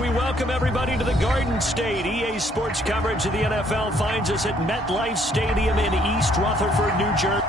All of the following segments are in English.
We welcome everybody to the Garden State. EA Sports coverage of the NFL finds us at MetLife Stadium in East Rutherford, New Jersey.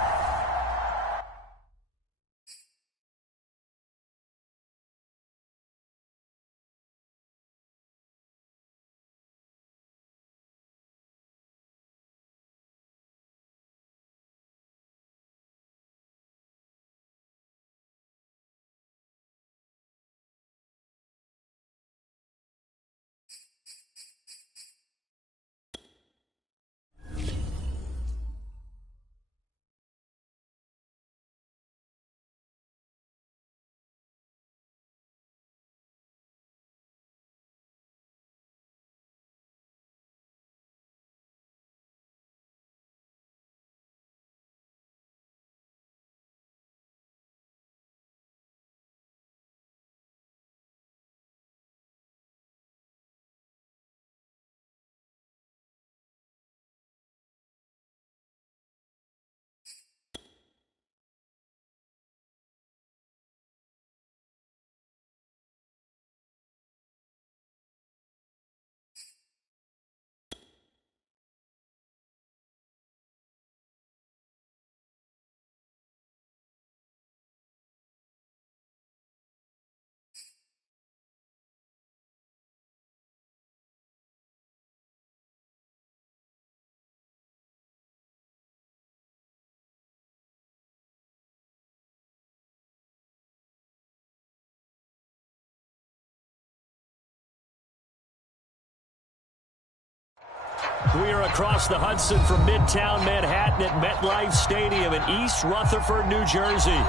We are across the Hudson from Midtown Manhattan at MetLife Stadium in East Rutherford, New Jersey.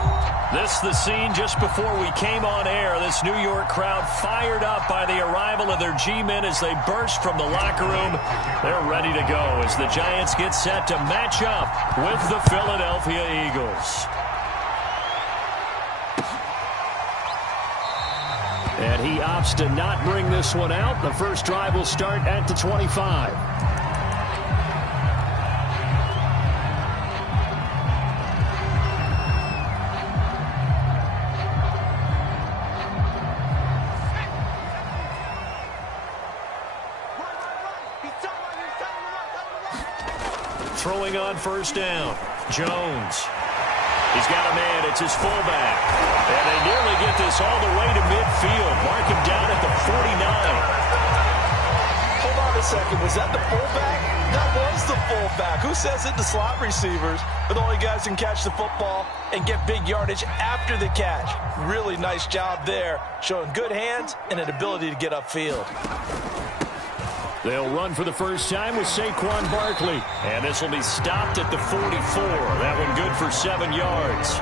This the scene just before we came on air. This New York crowd fired up by the arrival of their G-men as they burst from the locker room. They're ready to go as the Giants get set to match up with the Philadelphia Eagles. And he opts to not bring this one out. The first drive will start at the 25. Throwing on first down. Jones. He's got a man. It's his fullback. And they nearly get this all the way to midfield. Mark him down at the 49. Hold on a second. Was that the fullback? That was the fullback. Who says it? The slot receivers are the only guys who can catch the football and get big yardage after the catch. Really nice job there, showing good hands and an ability to get upfield. They'll run for the first time with Saquon Barkley. And this will be stopped at the 44. That one good for 7 yards.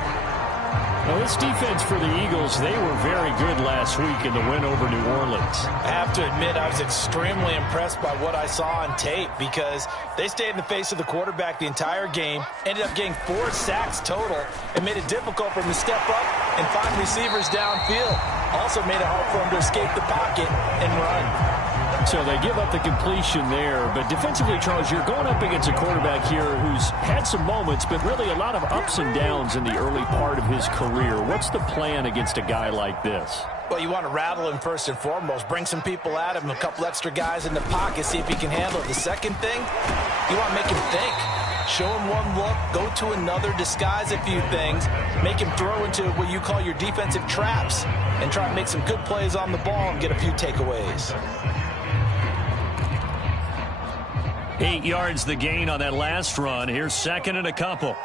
Now, this defense for the Eagles, they were very good last week in the win over New Orleans. I have to admit, I was extremely impressed by what I saw on tape because they stayed in the face of the quarterback the entire game, ended up getting 4 sacks total, and made it difficult for him to step up and find receivers downfield. Also made it hard for him to escape the pocket and run. So they give up the completion there. But defensively, Charles, you're going up against a quarterback here who's had some moments, but really a lot of ups and downs in the early part of his career. What's the plan against a guy like this? Well, you want to rattle him first and foremost. Bring some people at him, a couple extra guys in the pocket, see if he can handle it. The second thing, you want to make him think. Show him one look, go to another, disguise a few things, make him throw into what you call your defensive traps, and try to make some good plays on the ball and get a few takeaways. 8 yards the gain on that last run. Here's second and a couple.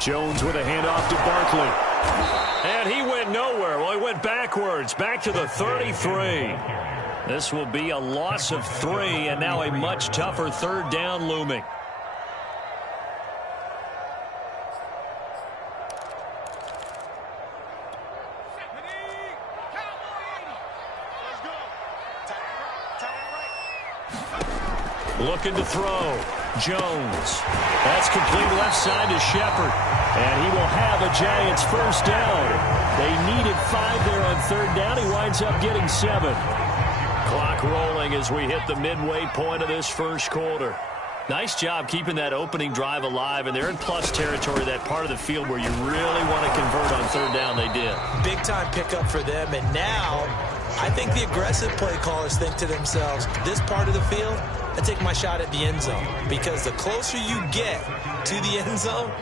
Jones with a handoff to Barkley. And he went nowhere. Well, he went backwards, back to the 33. This will be a loss of 3, and now a much tougher third down looming. Looking to throw. Jones. That's complete left side to Shepard. And he will have a Giants first down. They needed 5 there on third down. He winds up getting 7. Clock rolling as we hit the midway point of this first quarter. Nice job keeping that opening drive alive. And they're in plus territory, that part of the field where you really want to convert on third down. They did. Big-time pickup for them, and now I think the aggressive play callers think to themselves, this part of the field, I take my shot at the end zone, because the closer you get to the end zone,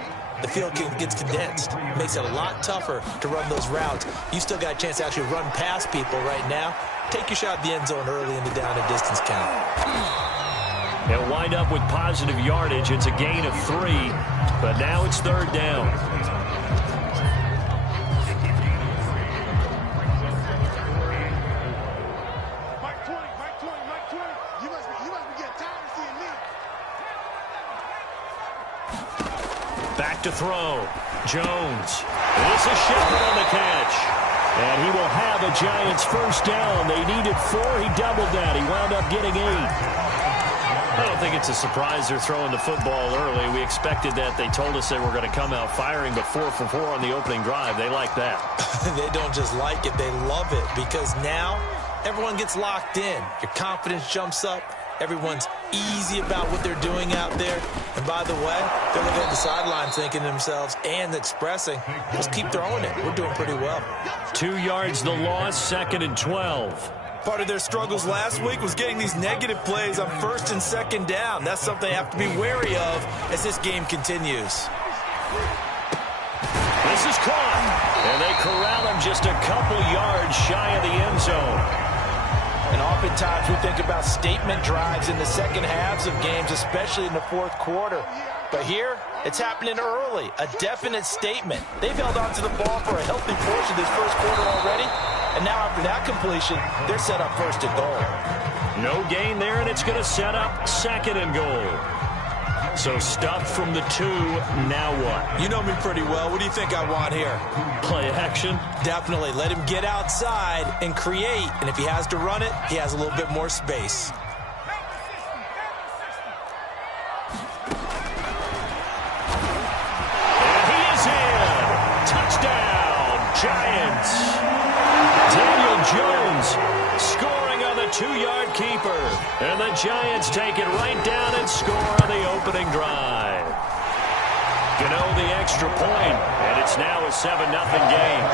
the field gets condensed. It makes it a lot tougher to run those routes. You still got a chance to actually run past people right now. Take your shot at the end zone early in the down and distance count. They'll wind up with positive yardage. It's a gain of 3, but now it's 3rd down. Back to throw. Jones. This is Shepard on the catch. And he will have a Giants first down. They needed 4. He doubled that. He wound up getting 8. I don't think it's a surprise they're throwing the football early. We expected that. They told us they were going to come out firing, but 4 for 4 on the opening drive. They like that. They don't just like it. They love it, because now everyone gets locked in. Your confidence jumps up. Everyone's easy about what they're doing out there. And by the way, they're looking at the sidelines thinking to themselves and expressing, just keep throwing it. We're doing pretty well. 2 yards the loss, 2nd and 12. Part of their struggles last week was getting these negative plays on 1st and 2nd down. That's something they have to be wary of as this game continues. This is caught. And they corral him just a couple yards shy of the end zone. And oftentimes we think about statement drives in the second halves of games, especially in the 4th quarter. But here, it's happening early, a definite statement. They've held on to the ball for a healthy portion of this 1st quarter already. And now after that completion, they're set up 1st and goal. No gain there, and it's going to set up 2nd and goal. So stuffed from the 2, now what? You know me pretty well. What do you think I want here? Play action? Definitely. Let him get outside and create. And if he has to run it, he has a little bit more space. And he is in. Touchdown, Giants. Daniel Jones scoring on the 2-yard keeper. And the Giants take it right down and score on the opening drive. Gano the extra point, and it's now a 7-0 game.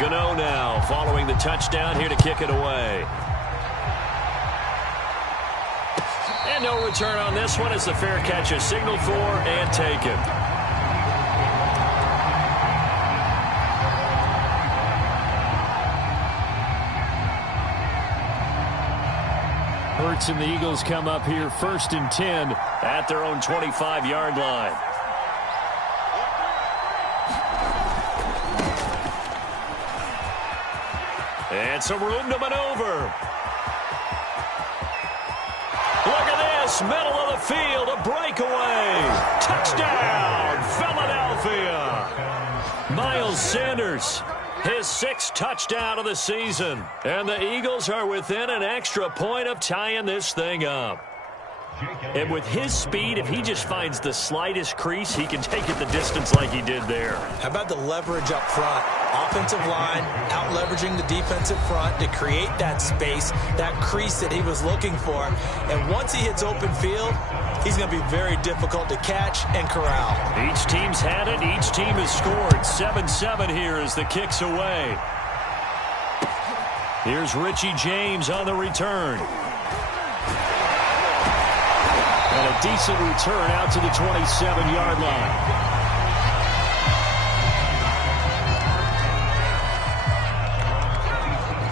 Gano now following the touchdown here to kick it away. And no return on this one as the fair catch is signaled for and taken. Hurts and the Eagles come up here 1st and 10 at their own 25-yard line. And some room to maneuver. Look at this, middle of the field, a breakaway. Touchdown, Philadelphia. Miles Sanders, his 6th touchdown of the season. And the Eagles are within an extra point of tying this thing up. And with his speed, if he just finds the slightest crease, he can take it the distance like he did there. How about the leverage up front? Offensive line out-leveraging the defensive front to create that space, that crease that he was looking for. And once he hits open field, he's going to be very difficult to catch and corral. Each team's had it. Each team has scored. 7-7 here as the kick's away. Here's Richie James on the return. And a decent return out to the 27-yard line.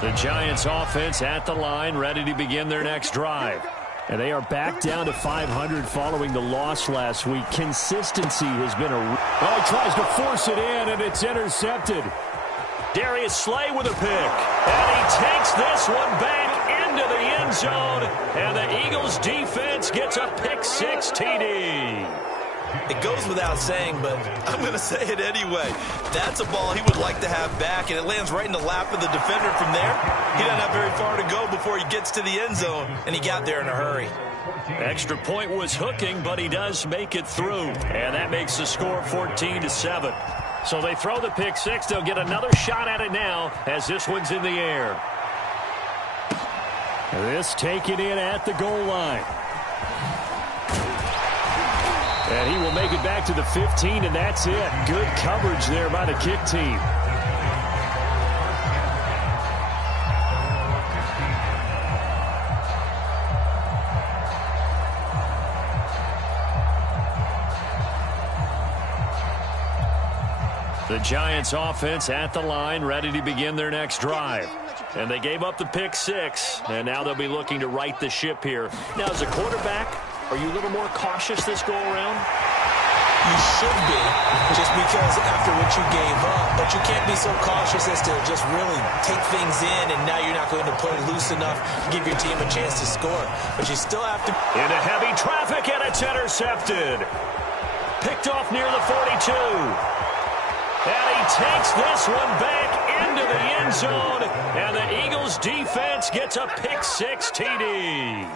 The Giants offense at the line, ready to begin their next drive. And they are back down to 500 following the loss last week. Consistency has been Well, he tries to force it in, and it's intercepted. Darius Slay with a pick. And he takes this one back into the end zone. And the Eagles defense gets a pick-6 TD. It goes without saying, but I'm going to say it anyway. That's a ball he would like to have back, and it lands right in the lap of the defender from there. He doesn't have very far to go before he gets to the end zone, and he got there in a hurry. Extra point was hooking, but he does make it through. And that makes the score 14-7. So they throw the pick-6. They'll get another shot at it now as this one's in the air. This taken in at the goal line. And he will make it back to the 15, and that's it. Good coverage there by the kick team. The Giants offense at the line, ready to begin their next drive. And they gave up the pick six, and now they'll be looking to right the ship here. Now, as a quarterback, are you a little more cautious this go-around? You should be, just because after what you gave up. But you can't be so cautious as to just really take things in, and now you're not going to play loose enough to give your team a chance to score. But you still have to. Into heavy traffic, and it's intercepted. Picked off near the 42. And he takes this one back into the end zone. And the Eagles defense gets a pick six TD.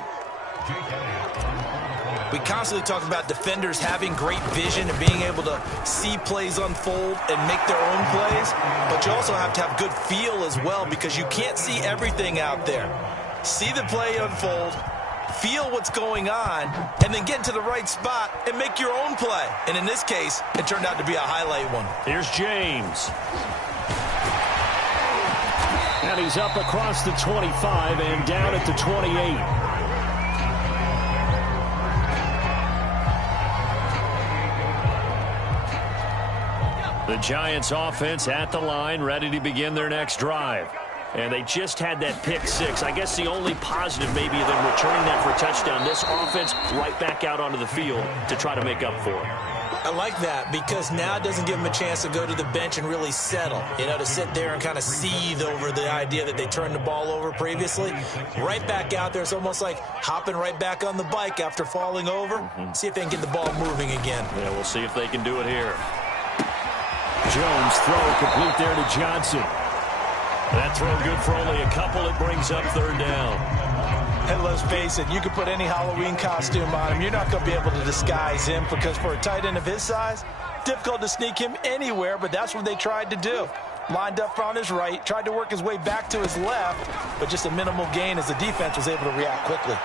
We constantly talk about defenders having great vision and being able to see plays unfold and make their own plays. But you also have to have good feel as well, because you can't see everything out there. See the play unfold, feel what's going on, and then get into the right spot and make your own play. And in this case, it turned out to be a highlight one. Here's James. And he's up across the 25 and down at the 28. The Giants offense at the line, ready to begin their next drive. And they just had that pick six. I guess the only positive maybe of them returning that for a touchdown. This offense right back out onto the field to try to make up for it. I like that, because now it doesn't give them a chance to go to the bench and really settle. You know, to sit there and kind of seethe over the idea that they turned the ball over previously. Right back out there. It's almost like hopping right back on the bike after falling over. See if they can get the ball moving again. Yeah, we'll see if they can do it here. Jones throw complete there to Johnson. That throw good for only a couple. It brings up third down. And let's face it, you could put any Halloween costume on him. You're not going to be able to disguise him, because for a tight end of his size, difficult to sneak him anywhere, but that's what they tried to do. Lined up on his right, tried to work his way back to his left, but just a minimal gain as the defense was able to react quickly.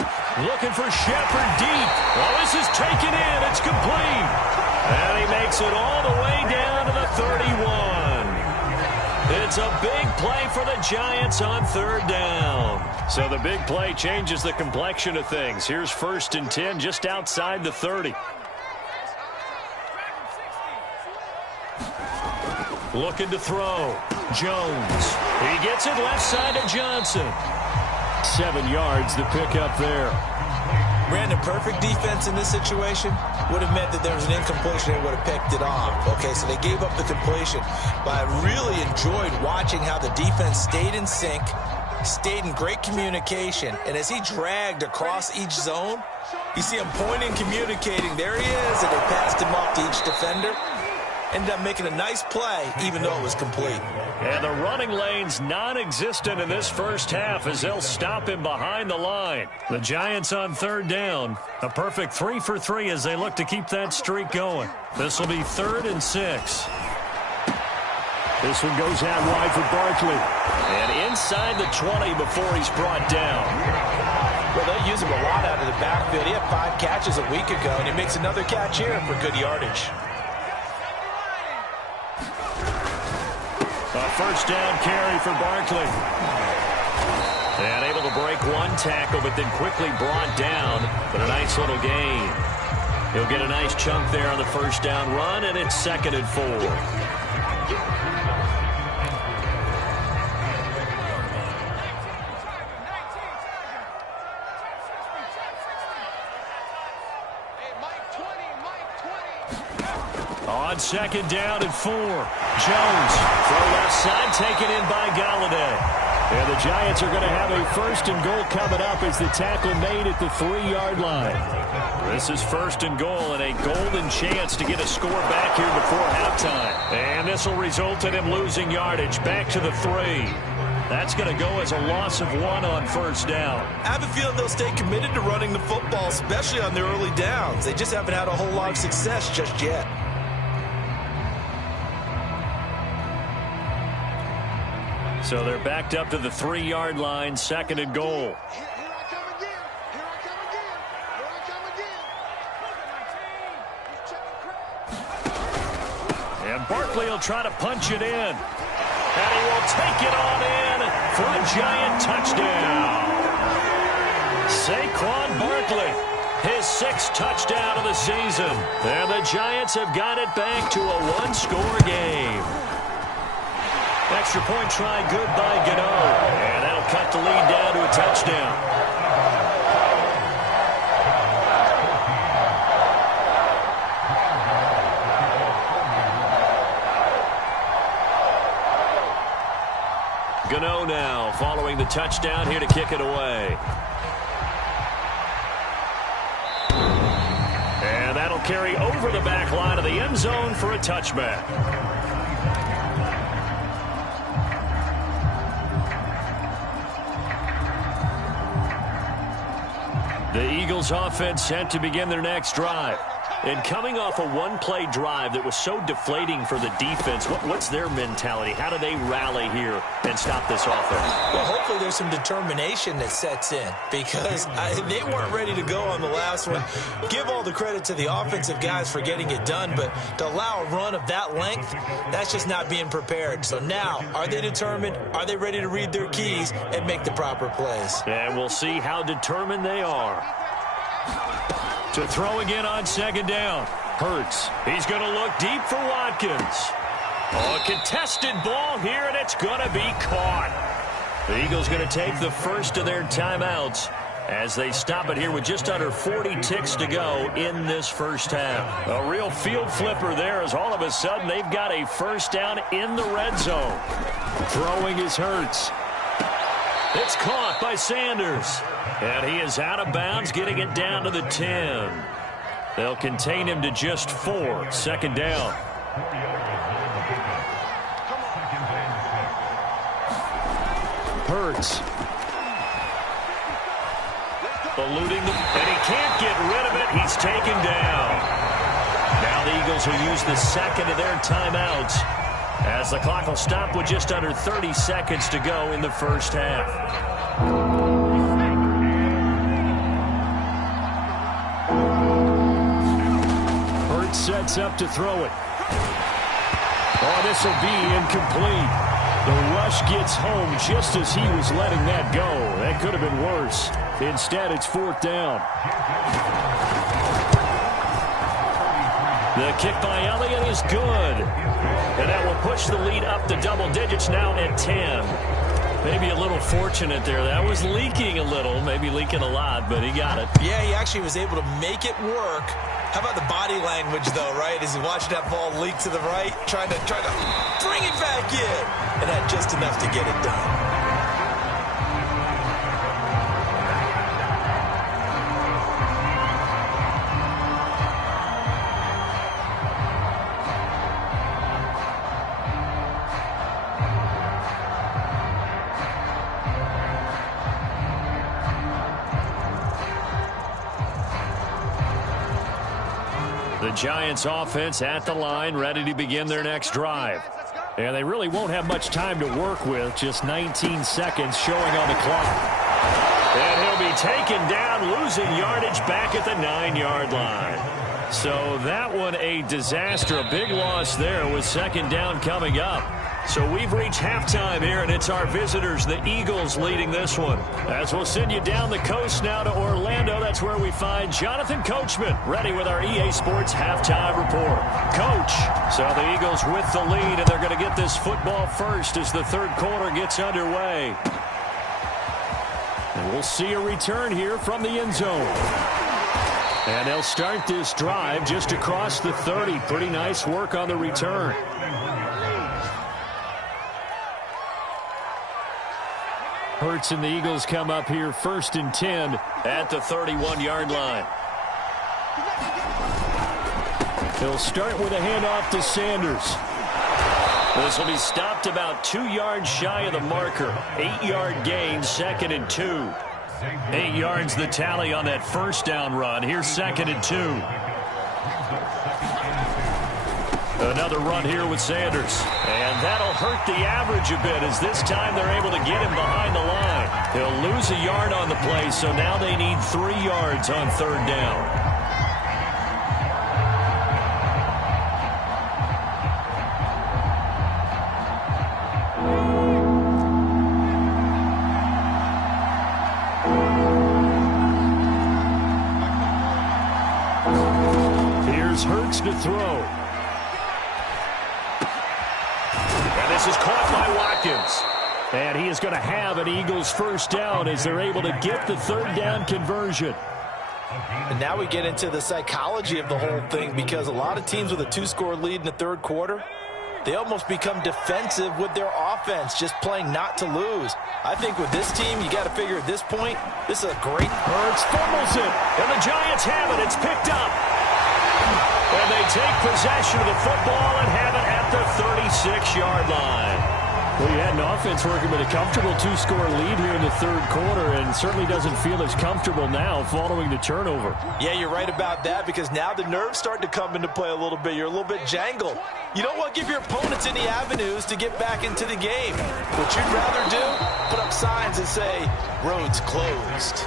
Looking for Shepard deep. Well, this is taken in. It's complete. And he makes it all the way down to the 31. It's a big play for the Giants on third down. So the big play changes the complexion of things. Here's 1st and 10 just outside the 30. Looking to throw. Jones. He gets it left side to Johnson. 7 yards the pickup there. Brandon, perfect defense in this situation would have meant that there was an incompletion. They would have picked it off. Okay, so they gave up the completion. But I really enjoyed watching how the defense stayed in sync, stayed in great communication, and as he dragged across each zone, you see him pointing, communicating. There he is, and they passed him off to each defender. Ended up making a nice play, even though it was complete. And the running lane's non-existent in this first half as they'll stop him behind the line. The Giants on third down. A perfect 3 for 3 as they look to keep that streak going. This will be 3rd and 6. This one goes out wide for Barkley. And inside the 20 before he's brought down. Well, they'll use him a lot out of the backfield. He had 5 catches a week ago, and he makes another catch here for good yardage. A first down carry for Barkley. And able to break one tackle, but then quickly brought down. But a nice little gain. He'll get a nice chunk there on the first down run, and it's 2nd and 4. On 2nd down and 4. Jones, throw left side, taken in by Golladay. And the Giants are going to have a 1st and goal coming up as the tackle made at the 3-yard line. This is 1st and goal and a golden chance to get a score back here before halftime. And this will result in him losing yardage back to the 3. That's going to go as a loss of 1 on 1st down. I have a feeling they'll stay committed to running the football, especially on their early downs. They just haven't had a whole lot of success just yet. So they're backed up to the 3-yard line, 2nd and goal. Barkley will try to punch it in. And he will take it on in for a Giant touchdown. Saquon Barkley, his 6th touchdown of the season. And the Giants have got it back to a 1-score game. Extra point try good by Gano. And that'll cut the lead down to a touchdown. Gano now following the touchdown here to kick it away. And that'll carry over the back line of the end zone for a touchback. The Eagles offense set to begin their next drive. And coming off a one-play drive that was so deflating for the defense, what's their mentality? How do they rally here and stop this offense? Well, hopefully there's some determination that sets in because they weren't ready to go on the last one. Give all the credit to the offensive guys for getting it done, but to allow a run of that length, that's just not being prepared. So now, are they determined? Are they ready to read their keys and make the proper plays? And we'll see how determined they are. To throw again on 2nd down. Hurts. He's going to look deep for Watkins. A contested ball here, and it's going to be caught. The Eagles going to take the first of their timeouts as they stop it here with just under 40 ticks to go in this first half. A real field flipper there as all of a sudden they've got a first down in the red zone. Throwing is Hurts. It's caught by Sanders. And he is out of bounds, getting it down to the 10. They'll contain him to just 4. 2nd down. Hurts. Eluding them, and he can't get rid of it. He's taken down. Now the Eagles will use the 2nd of their timeouts as the clock will stop with just under 30 seconds to go in the first half. Sets up to throw it. Oh, this will be incomplete. The rush gets home just as he was letting that go. That could have been worse. Instead, it's 4th down. The kick by Elliott is good. And that will push the lead up to double digits now at 10. Maybe a little fortunate there. That was leaking a little, maybe leaking a lot, but he got it. Yeah, he actually was able to make it work. How about the body language, though, right? As he watched that ball leak to the right, trying to bring it back in. And had just enough to get it done. The Giants offense at the line, ready to begin their next drive. And they really won't have much time to work with, just 19 seconds showing on the clock. And he'll be taken down, losing yardage back at the 9-yard line. So that one a disaster, a big loss there with 2nd down coming up. So we've reached halftime here, and it's our visitors, the Eagles, leading this one. As we'll send you down the coast now to Orlando, that's where we find Jonathan Coachman, ready with our EA Sports halftime report. Coach, so the Eagles with the lead, and they're going to get this football first as the 3rd quarter gets underway. And we'll see a return here from the end zone. And they'll start this drive just across the 30. Pretty nice work on the return. Hurts and the Eagles come up here 1st and 10 at the 31-yard line. They'll start with a handoff to Sanders. This will be stopped about 2 yards shy of the marker. 8-yard gain, 2nd and 2. 8 yards the tally on that first down run. Here's 2nd and 2. Another run here with Sanders. And that'll hurt the average a bit as this time they're able to get him behind the line. He'll lose a yard on the play, so now they need 3 yards on 3rd down. Looks to throw. And this is caught by Watkins. And he is going to have an Eagles first down as they're able to get the third down conversion. And now we get into the psychology of the whole thing, because a lot of teams with a 2-score lead in the third quarter, they almost become defensive with their offense, just playing not to lose. I think with this team, you got to figure at this point, this is a great... Hurts fumbles it, and the Giants have it. It's picked up. And they take possession of the football and have it at the 36-yard line. Well, you had an offense working with a comfortable 2-score lead here in the third quarter, and certainly doesn't feel as comfortable now following the turnover. Yeah, you're right about that, because now the nerves start to come into play a little bit. You're a little bit jangled. You don't want to give your opponents any avenues to get back into the game. What you'd rather do, put up signs that say, roads closed.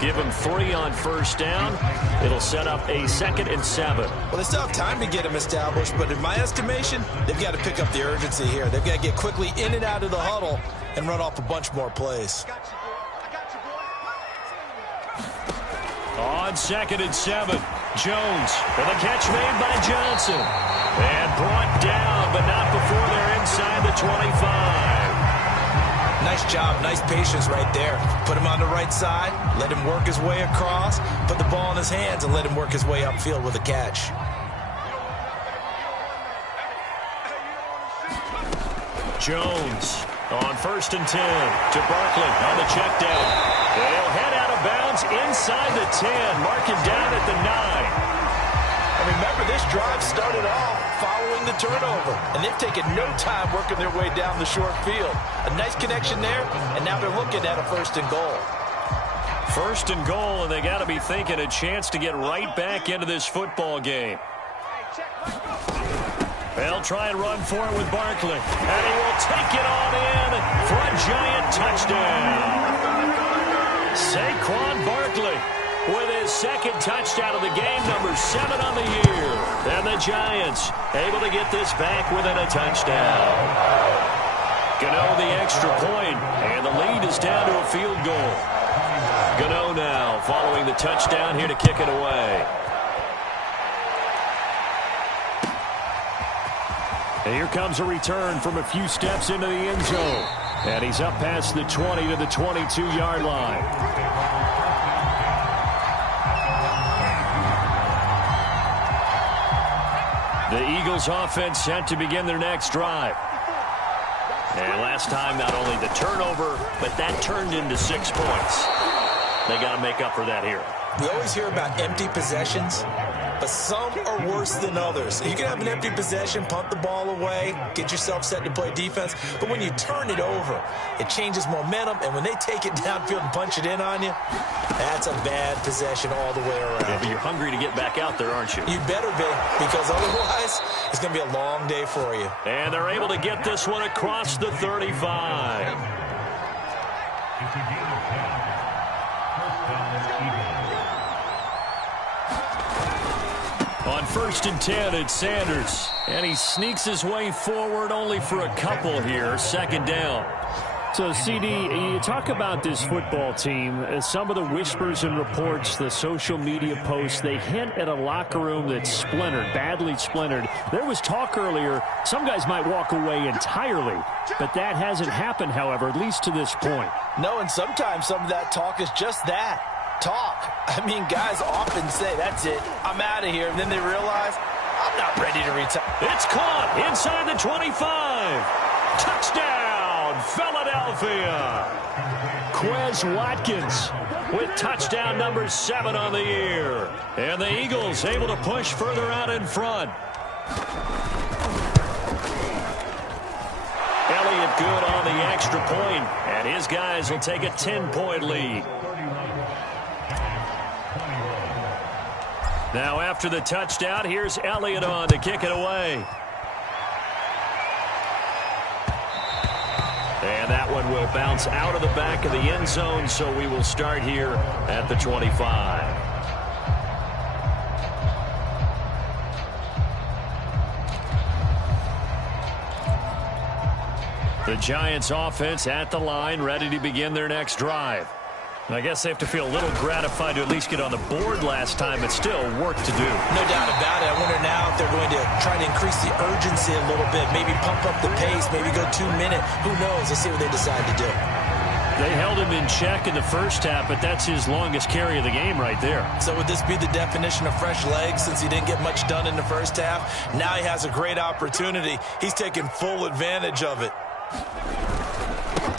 Give them 3 on first down. It'll set up a 2nd and 7. Well, they still have time to get them established, but in my estimation, they've got to pick up the urgency here. They've got to get quickly in and out of the huddle and run off a bunch more plays. On 2nd and 7, Jones with a catch made by Johnson. And brought down, but not before they're inside the 25. Nice job, nice patience right there. Put him on the right side, let him work his way across, put the ball in his hands, and let him work his way upfield with a catch. Jones on 1st and 10 to Barkley on the check down. They'll head out of bounds inside the 10, mark him down at the 9. And remember, this drive started off following the turnover, and they've taken no time working their way down the short field. A nice connection there, and now they're looking at a 1st and goal. 1st and goal, and they got to be thinking a chance to get right back into this football game. They'll try and run for it with Barkley, and he will take it on in for a Giant touchdown. Saquon Barkley with his 2nd touchdown of the game, number 7 on the year. And the Giants able to get this back within a touchdown. Gano the extra point, and the lead is down to a field goal. Gano now following the touchdown here to kick it away. And here comes a return from a few steps into the end zone. And he's up past the 20 to the 22-yard line. The Eagles offense set to begin their next drive. And last time, not only the turnover, but that turned into 6 points. They got to make up for that here. We always hear about empty possessions, but some are worse than others. You can have an empty possession, punt the ball away, get yourself set to play defense, but when you turn it over, it changes momentum, and when they take it downfield and punch it in on you, that's a bad possession all the way around. Yeah, but you're hungry to get back out there, aren't you? You better be, because otherwise, it's going to be a long day for you. And they're able to get this one across the 35. On 1st and 10, it's Sanders. And he sneaks his way forward only for a couple here. 2nd down. So, CD, you talk about this football team. Some of the whispers and reports, the social media posts, they hint at a locker room that's splintered, badly splintered. There was talk earlier, some guys might walk away entirely. But that hasn't happened, however, at least to this point. No, and sometimes some of that talk is just that. Talk. I mean, guys often say, that's it, I'm out of here. And then they realize, I'm not ready to retire. It's caught inside the 25. Touchdown, Philadelphia. Quez Watkins with touchdown number 7 on the year. And the Eagles able to push further out in front. Elliott good on the extra point, and his guys will take a 10-point lead. Now after the touchdown, here's Elliott on to kick it away. And that one will bounce out of the back of the end zone, so we will start here at the 25. The Giants offense at the line, ready to begin their next drive. I guess they have to feel a little gratified to at least get on the board last time, but still work to do. No doubt about it. I wonder now if they're going to try to increase the urgency a little bit, maybe pump up the pace, maybe go 2 minute. Who knows? Let's see what they decide to do. They held him in check in the first half, but that's his longest carry of the game right there. So would this be the definition of fresh legs since he didn't get much done in the first half? Now he has a great opportunity. He's taking full advantage of it.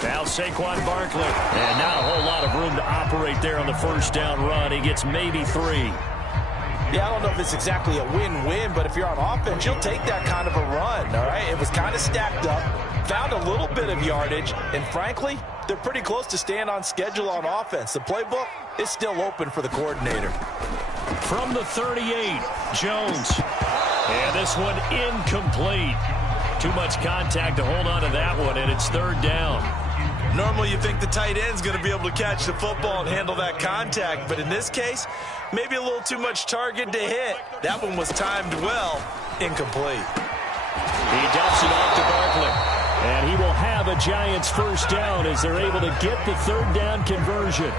Now Saquon Barkley. And not a whole lot of room to operate there on the first down run. He gets maybe 3. Yeah, I don't know if it's exactly a win-win, but if you're on offense, you'll take that kind of a run, all right? It was kind of stacked up, found a little bit of yardage, and frankly, they're pretty close to staying on schedule on offense. The playbook is still open for the coordinator. From the 38, Jones. And this one incomplete. Too much contact to hold on to that one, and it's 3rd down. Normally you think the tight end's going to be able to catch the football and handle that contact, but in this case, maybe a little too much target to hit. That one was timed well. Incomplete. He dumps it off to Barkley. And he will have a Giants first down as they're able to get the 3rd down conversion.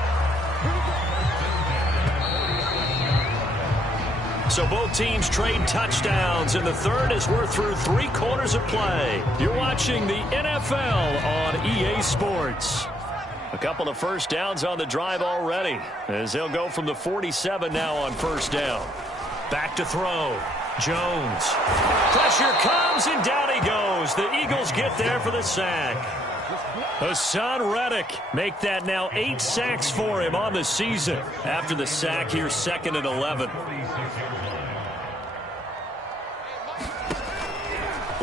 So both teams trade touchdowns in the third as we're through 3 quarters of play. You're watching the NFL on EA Sports. A couple of first downs on the drive already as they'll go from the 47 now on first down. Back to throw. Jones. Pressure comes and down he goes. The Eagles get there for the sack. Hassan Reddick make that now 8 sacks for him on the season. After the sack, here's 2nd and 11.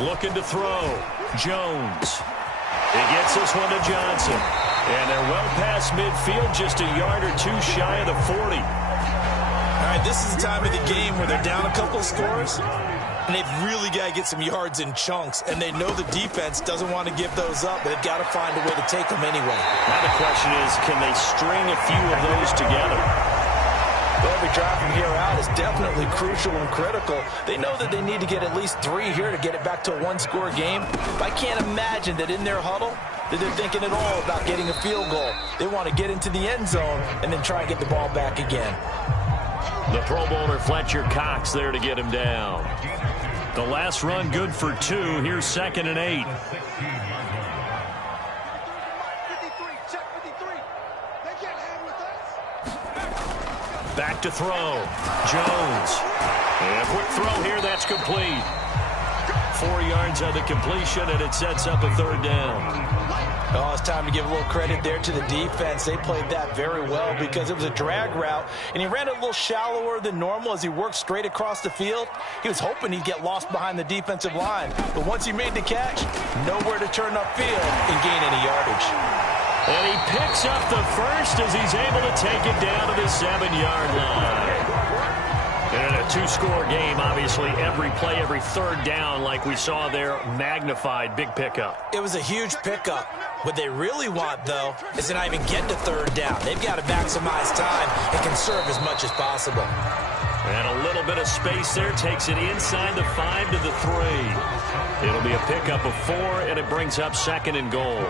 Looking to throw. Jones. He gets this one to Johnson. And they're well past midfield, just a yard or 2 shy of the 40. All right, this is the time of the game where they're down a couple of scores, and they've really got to get some yards in chunks, and they know the defense doesn't want to give those up, but they've got to find a way to take them anyway. Now the question is, can they string a few of those together? Well, every drive from here out is definitely crucial and critical. They know that they need to get at least 3 here to get it back to a 1-score game. But I can't imagine that in their huddle that they're thinking at all about getting a field goal. They want to get into the end zone and then try and get the ball back again. The Pro Bowler Fletcher Cox there to get him down. The last run good for 2. Here's 2nd and 8. Back to throw. Jones. And a quick throw here. That's complete. 4 yards on the completion, and it sets up a 3rd down. Oh, it's time to give a little credit there to the defense. They played that very well because it was a drag route, and he ran a little shallower than normal as he worked straight across the field. He was hoping he'd get lost behind the defensive line, but once he made the catch, nowhere to turn upfield and gain any yardage. And he picks up the first as he's able to take it down to the 7-yard line. And in a 2-score game, obviously, every play, every 3rd down, like we saw there, magnified. Big pickup. It was a huge pickup. What they really want, though, is to not even get to 3rd down. They've got to maximize time and conserve as much as possible. And a little bit of space there takes it inside the 5 to the 3. It'll be a pickup of 4, and it brings up 2nd and goal.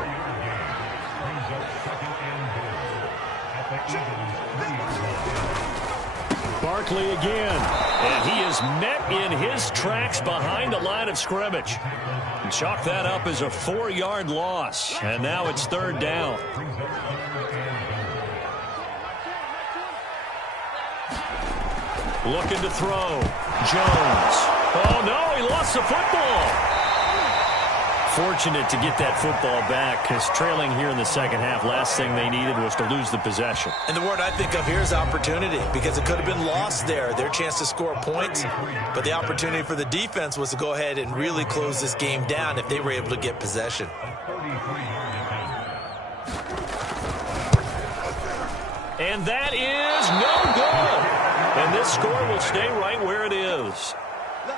Barkley again, and he is met in his tracks behind the line of scrimmage. And chalk that up as a 4-yard loss, and now it's 3rd down. Looking to throw. Jones. Oh, no, he lost the football. Fortunate to get that football back because trailing here in the second half, last thing they needed was to lose the possession. And the word I think of here is opportunity because it could have been lost there, their chance to score points. But the opportunity for the defense was to go ahead and really close this game down if they were able to get possession. And that is no good. And this score will stay right where it is.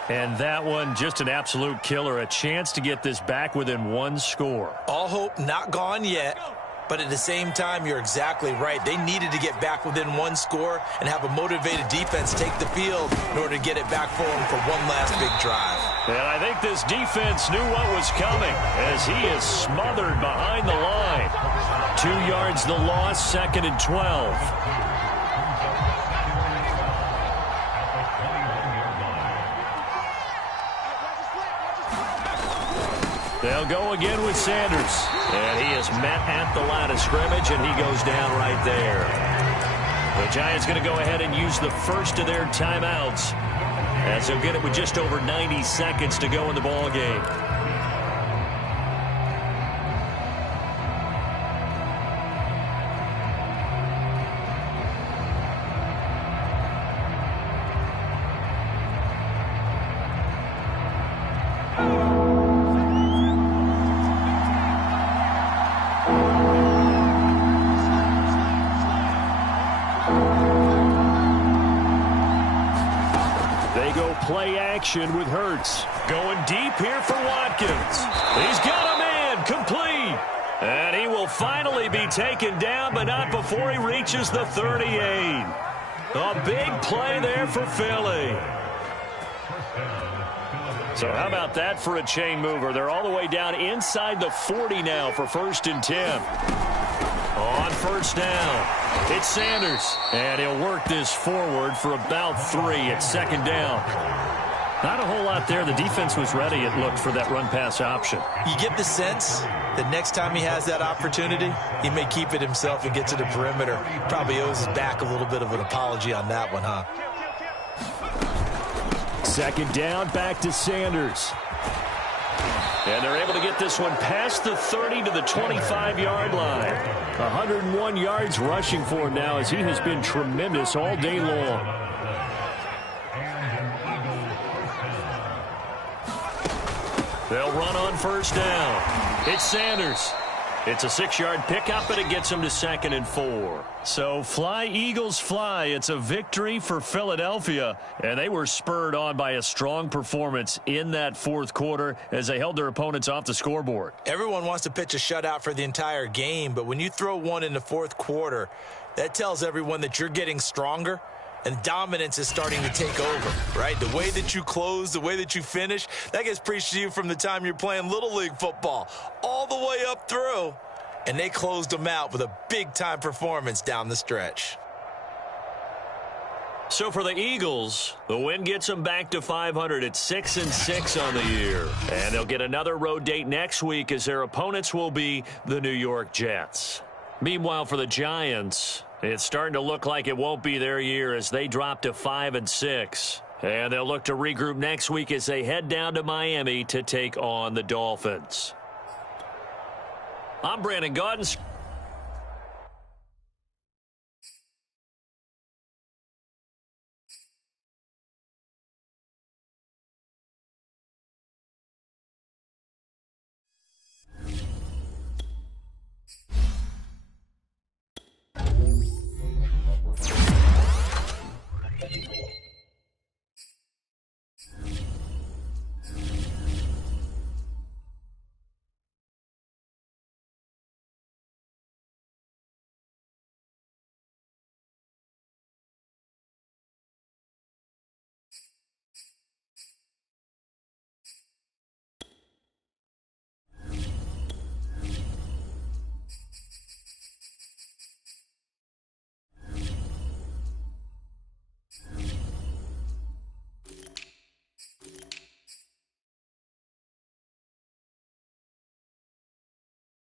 And that one, just an absolute killer. A chance to get this back within 1 score. All hope not gone yet. But at the same time, you're exactly right. They needed to get back within 1 score and have a motivated defense take the field in order to get it back for them for one last big drive. And I think this defense knew what was coming as he is smothered behind the line. 2 yards the loss, 2nd and 12. They'll go again with Sanders. And he is met at the line of scrimmage, and he goes down right there. The Giants going to go ahead and use the first of their timeouts, as they'll get it with just over 90 seconds to go in the ball game. Play action with Hurts. Going deep here for Watkins. He's got a man complete. And he will finally be taken down, but not before he reaches the 38. A big play there for Philly. So how about that for a chain mover? They're all the way down inside the 40 now for 1st and 10. On 1st down, it's Sanders. And he'll work this forward for about 3 at 2nd down. Not a whole lot there. The defense was ready, it looked, for that run-pass option. You get the sense that next time he has that opportunity, he may keep it himself and get to the perimeter. Probably owes his back a little bit of an apology on that one, huh? 2nd down, back to Sanders. And they're able to get this one past the 30 to the 25-yard line. 101 yards rushing for him now, as he has been tremendous all day long. They'll run on 1st down. It's Sanders. It's a 6-yard pickup, and it gets him to 2nd and 4. So fly, Eagles, fly. It's a victory for Philadelphia, and they were spurred on by a strong performance in that 4th quarter as they held their opponents off the scoreboard. Everyone wants to pitch a shutout for the entire game, but when you throw one in the 4th quarter, that tells everyone that you're getting stronger, and dominance is starting to take over, right? The way that you close, the way that you finish, that gets preached to you from the time you're playing Little League football all the way up through. And they closed them out with a big-time performance down the stretch. So for the Eagles, the win gets them back to 500 at 6-6 on the year. And they'll get another road date next week, as their opponents will be the New York Jets. Meanwhile, for the Giants, it's starting to look like it won't be their year, as they drop to 5-6. And they'll look to regroup next week as they head down to Miami to take on the Dolphins. I'm Brandon Gaudens.